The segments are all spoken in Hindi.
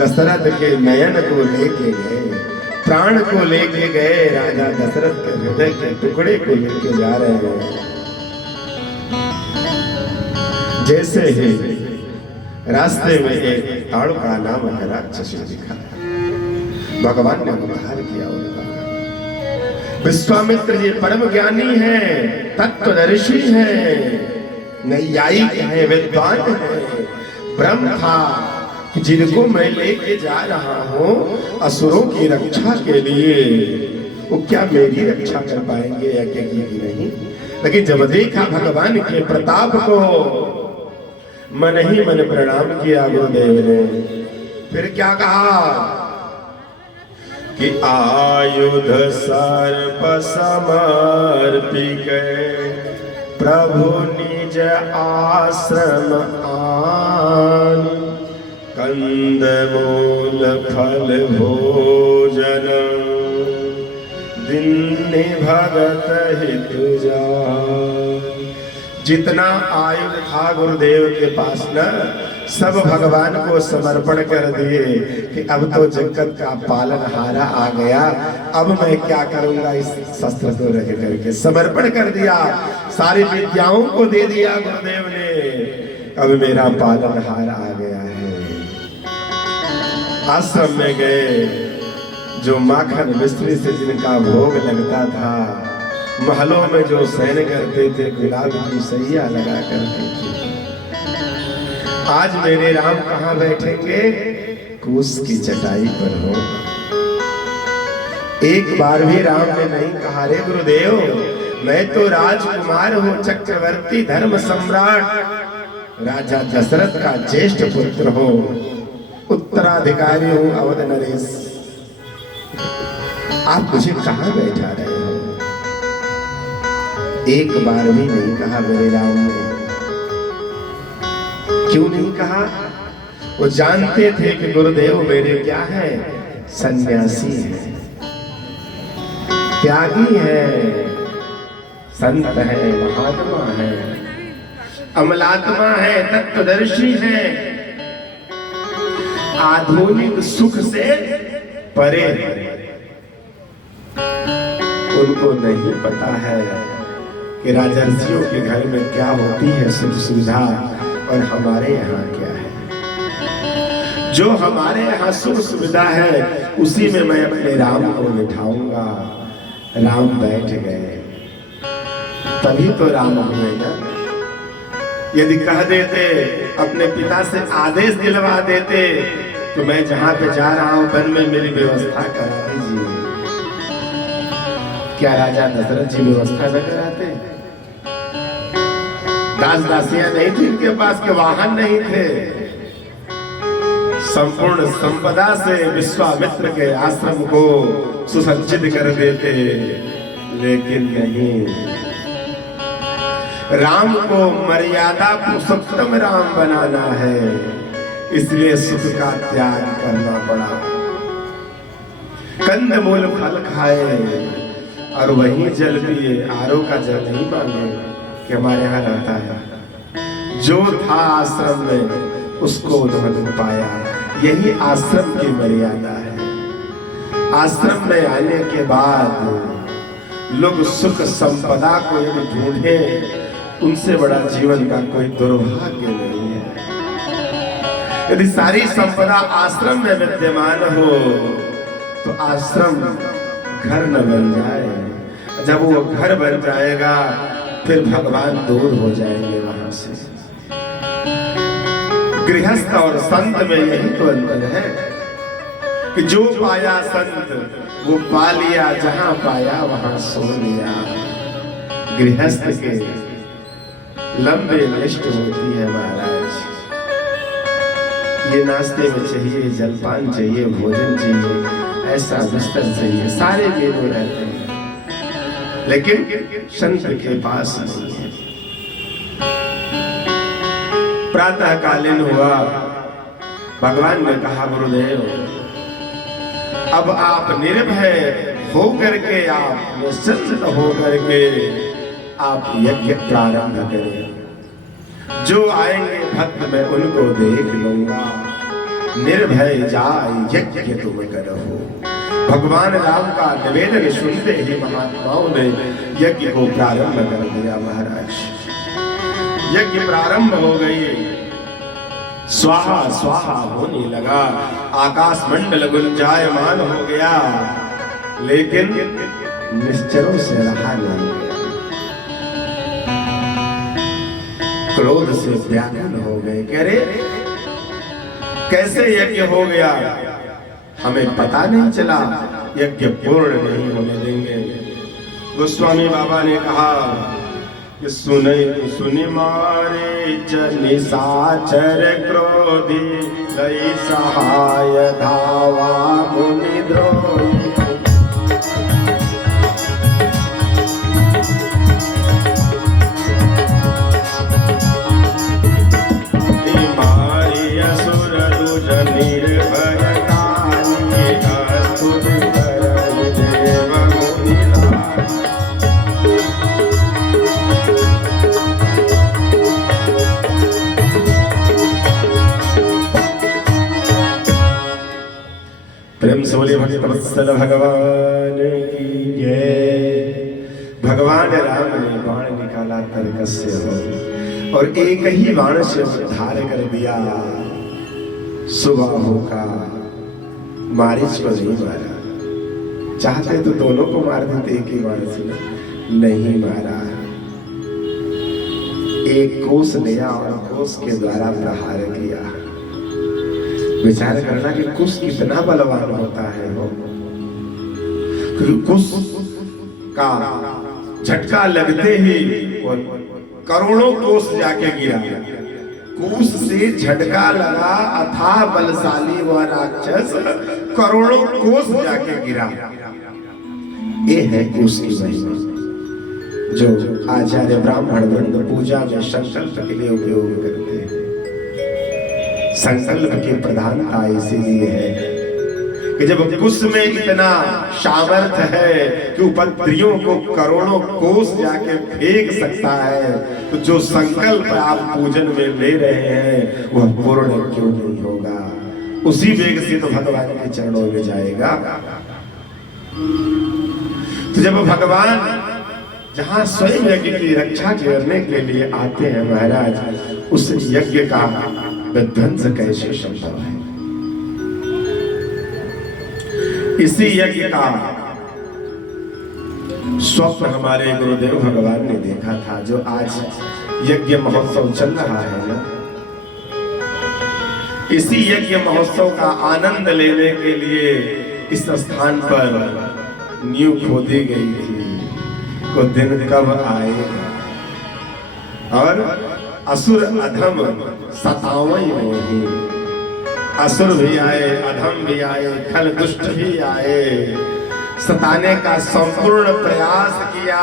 दशरथ के नयन को लेके गए, प्राण को लेके गए, राजा दशरथ के हृदय के टुकड़े को लेके जा रहे हैं। जैसे ही रास्ते में एक ताड़का नाम का राक्षस दिखा, भगवान ने उद्धार किया उनका। विश्वामित्र जी परम ज्ञानी हैं, तत्वदर्शी हैं, नैयायिक हैं, विद्वान हैं। ब्रह्म था कि जिनको मैं लेके जा रहा हूं असुरों की रक्षा के लिए, वो क्या मेरी रक्षा कर पाएंगे या क्या की नहीं। लेकिन जब देखा भगवान के प्रताप को, मन ही मन प्रणाम किया गुरुदेव ने। फिर क्या कहा कि आयुध सर्प समर्पिके प्रभु निज आश्रम आन, कंद मूल फल भोजन दिन्नि भगत हित जान। जितना आयुध था गुरुदेव के पास न, सब भगवान को समर्पण कर दिए कि अब तो जगत का पालनहारा आ गया, अब मैं क्या करूंगा इस शस्त्र को रख करके समर्पण कर दिया। सारी विद्याओं को दे दिया गुरुदेव ने, अब मेरा पालनहार आ गया है। आश्रम में गए, जो माखन मिश्री से जिनका भोग लगता था, महलों में जो शयन करते थे, गुलाब की सैया लगा करते थे, आज मेरे राम कहाँ बैठेंगे? कूस की चटाई पर हो। एक बार भी राम ने नहीं कहा रे गुरुदेव, मैं तो राजकुमार हूँ, चक्रवर्ती धर्म सम्राट राजा दशरथ का ज्येष्ठ पुत्र हूँ, उत्तराधिकारी हूँ अवध नरेश, आप मुझे कहाँ बैठा रहे हो? एक बार भी नहीं कहा मेरे राम ने। क्यों नहीं कहा? वो जानते थे कि गुरुदेव मेरे क्या है, सन्यासी है, त्यागी है, संत है, महात्मा है, अमलात्मा है, तत्वदर्शी है, आधुनिक सुख से परे है। उनको नहीं पता है कि राजर्षियों के घर में क्या होती है सुख सुविधा और हमारे यहाँ क्या है। जो हमारे यहाँ सुख सुविधा है उसी में मैं अपने राम को बिठाऊंगा। राम बैठ गए, तभी तो राम हुए ना। यदि कह देते, अपने पिता से आदेश दिलवा देते, तो मैं जहां पे जा रहा हूं वन में मेरी व्यवस्था करा दीजिए, क्या राजा दशरथ जी व्यवस्था न कराते? दास दासियां नहीं थी इनके पास, के वाहन नहीं थे, संपूर्ण संपदा से विश्वामित्र के आश्रम को सुसज्जित कर देते। लेकिन नहीं, राम को मर्यादा पुरुषोत्तम राम बनाना है, इसलिए सुख का त्याग करना पड़ा। कंदमूल फल खाए और वहीं जल पिए, आरो का जल नहीं मांगे कि हमारे यहाँ रहता है। जो था आश्रम में उसको उन्होंने पाया। यही आश्रम की मर्यादा है। आश्रम में आने के बाद लोग सुख संपदा को यदि ढूंढे, उनसे बड़ा जीवन का कोई दुर्भाग्य नहीं है। यदि सारी संपदा आश्रम में विद्यमान हो तो आश्रम घर न बन जाए। जब वो घर बन जाएगा फिर भगवान दूर हो जाएंगे वहां से। गृहस्थ और संत में यही तो अंतर है कि जो पाया संत वो पा लिया, जहां पाया वहां सो लिया। गृहस्थ के लंबे लिस्ट होती है महाराज। ये नाश्ते में चाहिए, जलपान चाहिए, भोजन चाहिए, ऐसा बिस्तर चाहिए, सारे मेनू रहते हैं, लेकिन संत के पास नहीं है। प्रातः कालीन हुआ, भगवान ने कहा गुरुदेव अब आप निर्भय होकर के, आप निश्चिंत होकर के आप यज्ञ प्रारंभ करें। जो आएंगे भक्त मैं उनको देख लूंगा। निर्भय जाय यज्ञ तुम करहो। भगवान राम का निवेदन सुनते ही महात्माओं ने यज्ञ को प्रारंभ कर दिया। महाराज यज्ञ प्रारंभ हो गई, स्वाहा स्वाहा होने लगा, आकाश मंडल गुंजायमान हो गया, लेकिन निश्चरों से रहा नहीं। क्रोध से व्याकुल हो गए, कह रहे कैसे यज्ञ हो गया, हमें पता नहीं चला, यज्ञ पूर्ण नहीं होने देंगे। गोस्वामी बाबा ने कहा कि सुनि मारे निशाचर क्रोधी, लई सहाय धावा मुनि द्रोही। प्रेम से बोलिए भक्तवत्सल भगवान की जय। भगवान राम ने बाण निकाला तरकस्य हो, और एक ही बाण से उद्धार कर दिया सुबाहु का। मारीच को नहीं मारा, चाहते तो दोनों को मार देते एक ही बाण से, नहीं मारा। एक कोस लिया और कोस के द्वारा प्रहार किया। विचार करना कि कुश कितना बलवान होता है वो, क्योंकि कुश का झटका लगते ही वो करोड़ों कोस जाके गिरा। कुश से झटका लगा, अथाह बलशाली वह राक्षस करोड़ों कोस जाके गिरा। ये है कुश की महिमा, जो आचार्य ब्राह्मण वृंद पूजा में संकल्प के लिए उपयोग करते हैं। संकल्प की प्रधानता इसीलिए है कि जब कुश में इतना सामर्थ्य है कि उपद्रवियों को करोड़ों कोस जाके फेंक सकता है, तो जो संकल्प आप पूजन में ले रहे हैं वह पूर्ण क्यों नहीं होगा। उसी वेग से तो भगवान के चरणों में जाएगा। तो जब भगवान जहां स्वयं यज्ञ की रक्षा करने के लिए आते हैं महाराज, उस यज्ञ का विध्वंस कैसे संभव है। इसी यज्ञ का स्वप्न हमारे गुरुदेव भगवान ने देखा था, जो आज यज्ञ महोत्सव चल रहा है ना। इसी यज्ञ महोत्सव का आनंद लेने के लिए इस स्थान पर नींव खोदी गई थी, को दिन कब आएगा। और असुर अधम सतावई मोही, असुर भी आए, अधम भी आए, खल दुष्ट भी आए, सताने का संपूर्ण प्रयास किया।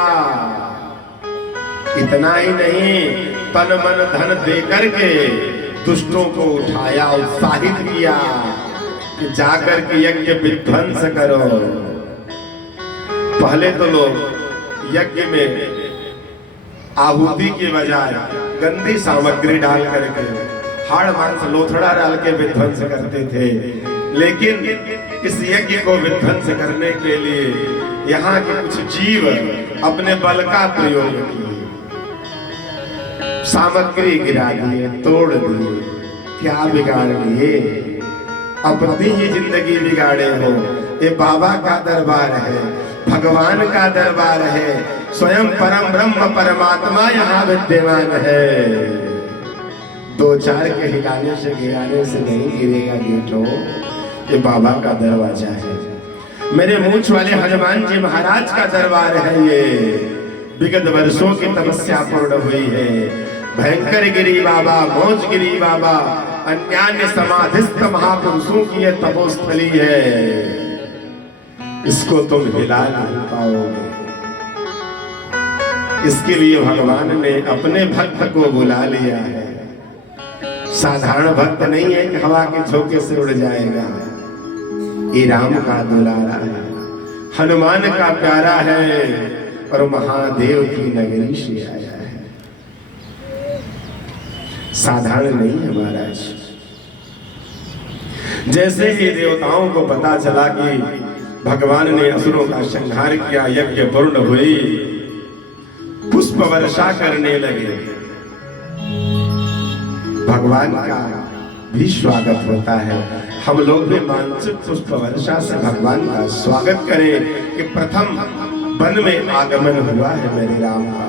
इतना ही नहीं, तन मन धन दे करके दुष्टों को उठाया, उत्साहित किया कि जाकर के यज्ञ विध्वंस करो। पहले तो लोग यज्ञ में आहुति के बजाय गंदी सामग्री डाल करके, हाड़ मांस लोथड़ा डाल के विध्वंस करते थे, लेकिन इस यज्ञ को विध्वंस करने के लिए यहाँ के कुछ जीव अपने बल का प्रयोग किए, सामग्री गिरा दिए, तोड़ दिए। क्या बिगाड़ लिए? अपनी ही जिंदगी बिगाड़े हो। ये बाबा का दरबार है, भगवान का दरबार है, स्वयं परम ब्रह्म परमात्मा यहाँ विद्यमान है। दो चार के हिलाने से गिराने से नहीं गिरेगा बेटो, ये बाबा का दरवाजा है। मेरे मूंछ वाले हनुमान जी महाराज का दरबार है ये। विगत वर्षों की तपस्या पूर्ण हुई है। भयंकर गिरी बाबा, मौज गिरी बाबा, अन्यान्य समाधिस्थ महापुरुषों की यह तपोस्थली है। इसको तुम हिला नहीं पाओगे। इसके लिए भगवान ने अपने भक्त को बुला लिया है। साधारण भक्त नहीं है कि हवा के झोंके से उड़ जाएगा। ये राम का दुलारा है, हनुमान का प्यारा है और महादेव की नगरी से आया है। साधारण नहीं है महाराज। जैसे ही देवताओं को पता चला कि भगवान ने असुरों का संहार किया, यज्ञ पूर्ण हुई, पुष्प वर्षा करने लगे। भगवान का भी स्वागत होता है। हम लोग भी मानसिक पुष्प वर्षा से भगवान का स्वागत करें कि प्रथम वन में आगमन हुआ है मेरे राम का।